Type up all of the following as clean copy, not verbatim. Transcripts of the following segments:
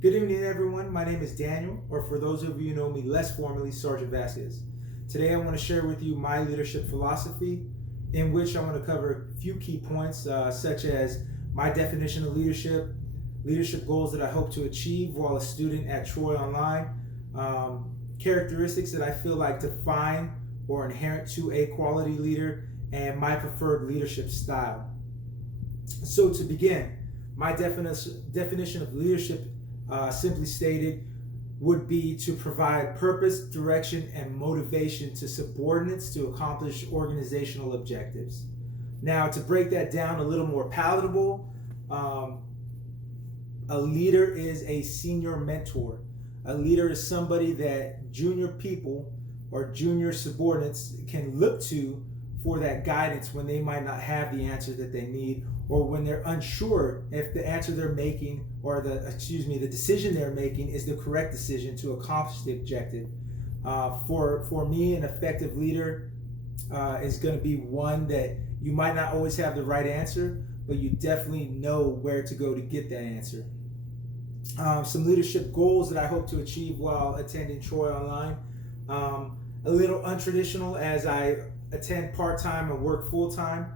Good evening, everyone. My name is Daniel, or for those of you who know me less formally, Sergeant Vasquez. Today, I want to share with you my leadership philosophy, in which I want to cover a few key points, such as my definition of leadership, leadership goals that I hope to achieve while a student at Troy Online, characteristics that I feel like define or inherent to a quality leader, and my leadership style. So, to begin, my definition of leadership, simply stated, would be to provide purpose, direction, and motivation to subordinates to accomplish organizational objectives. Now, to break that down a little more palatable, a leader is a senior mentor. A leader is somebody that junior people or junior subordinates can look to for that guidance when they might not have the answer that they need, or when they're unsure if the answer they're making or the decision they're making is the correct decision to accomplish the objective. For me, an effective leader is going to be one that you might not always have the right answer, but you definitely know where to go to get that answer. Some leadership goals that I hope to achieve while attending Troy Online. A little untraditional, as I attend part-time and work full-time.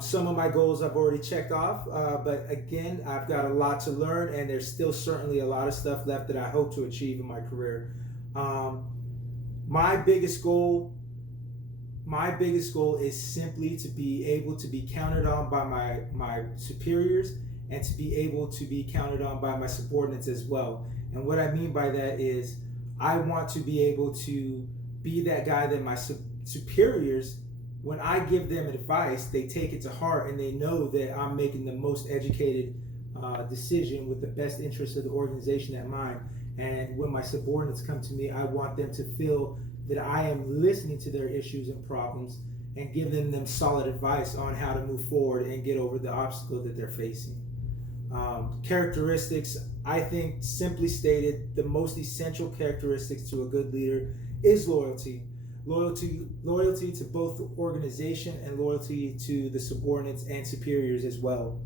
Some of my goals I've already checked off, but again, I've got a lot to learn, and there's still certainly a lot of stuff left that I hope to achieve in my career. My biggest goal is simply to be able to be counted on by my superiors, and to be able to be counted on by my subordinates as well. And what I mean by that is I want to be able to be that guy that my superiors, when I give them advice, they take it to heart, and they know that I'm making the most educated decision with the best interest of the organization at mind. And when my subordinates come to me, I want them to feel that I am listening to their issues and problems and giving them solid advice on how to move forward and get over the obstacle that they're facing. Characteristics, I think, simply stated, the most essential characteristics to a good leader is loyalty. Loyalty to both the organization, and loyalty to the subordinates and superiors as well.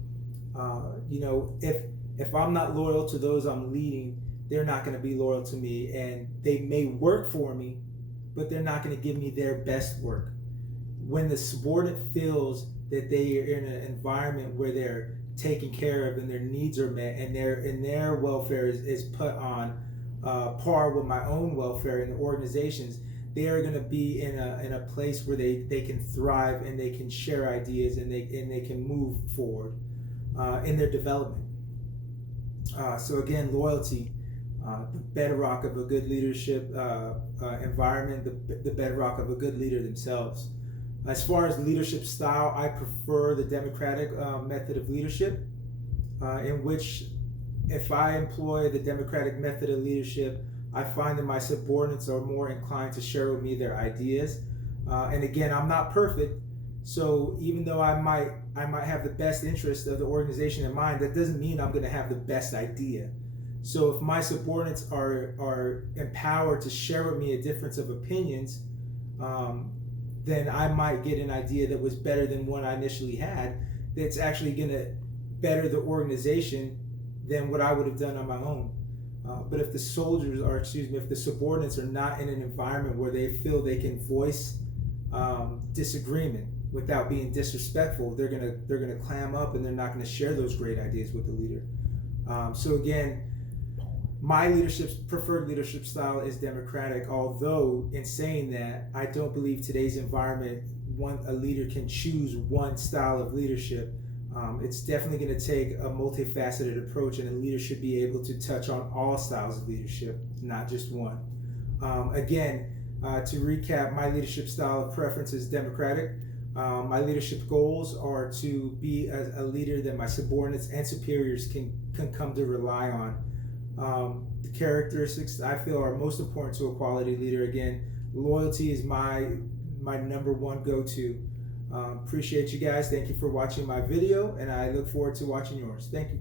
If I'm not loyal to those I'm leading, they're not going to be loyal to me, and they may work for me, but they're not going to give me their best work. When the subordinate feels that they are in an environment where they're taken care of and their needs are met, and their welfare is put on par with my own welfare in the organizations, they are going to be in a place where they can thrive, and they can share ideas, and they can move forward in their development. So again, loyalty, the bedrock of a good leadership environment, the bedrock of a good leader themselves. As far as leadership style, I prefer the democratic method of leadership, in which, if I employ the democratic method of leadership, I find that my subordinates are more inclined to share with me their ideas. And again, I'm not perfect, so even though I might have the best interest of the organization in mind, that doesn't mean I'm going to have the best idea. So if my subordinates are empowered to share with me a difference of opinions, then I might get an idea that was better than one I initially had, that's actually going to better the organization than what I would have done on my own. But if the subordinates are not in an environment where they feel they can voice disagreement without being disrespectful, they're gonna clam up, and they're not gonna share those great ideas with the leader. So again, my preferred leadership style is democratic. Although, in saying that, I don't believe today's environment a leader can choose one style of leadership. It's definitely going to take a multifaceted approach, and a leader should be able to touch on all styles of leadership, not just one. To recap, my leadership style of preference is democratic. My leadership goals are to be a leader that my subordinates and superiors can come to rely on. The characteristics I feel are most important to a quality leader, again, loyalty is my number one go-to. Appreciate you guys. Thank you for watching my video, and I look forward to watching yours. Thank you.